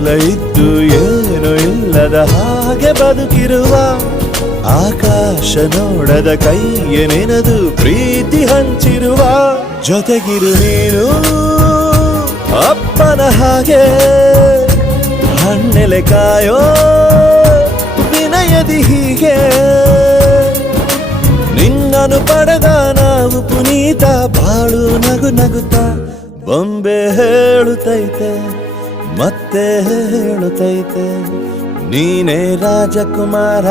ಎಲ್ಲ ಇದ್ದು ಏನು ಇಲ್ಲದ ಹಾಗೆ ಬದುಕಿರುವ ಆಕಾಶ ನೋಡದ ಕೈ ನೆನೆದು ಪ್ರೀತಿ ಹಂಚಿರುವ ಜೊತೆಗಿರು ನೀನು ಅಪ್ಪನ ಹಾಗೆ. ಹಣ್ಣೆಲೆ ಕಾಯೋ ವಿನಯದಿ ಹೀಗೆ. ನಿನ್ನನು ಪಡೆದ ನಾವು ಪುನೀತ ಬಾಳು ನಗು ನಗುತ್ತ, ಬೊಂಬೆ ಹೇಳುತ್ತೈತೆ. ಮತ್ತೆ ಹೇಳುತ್ತೈತೆ ನೀನೇ ರಾಜಕುಮಾರ.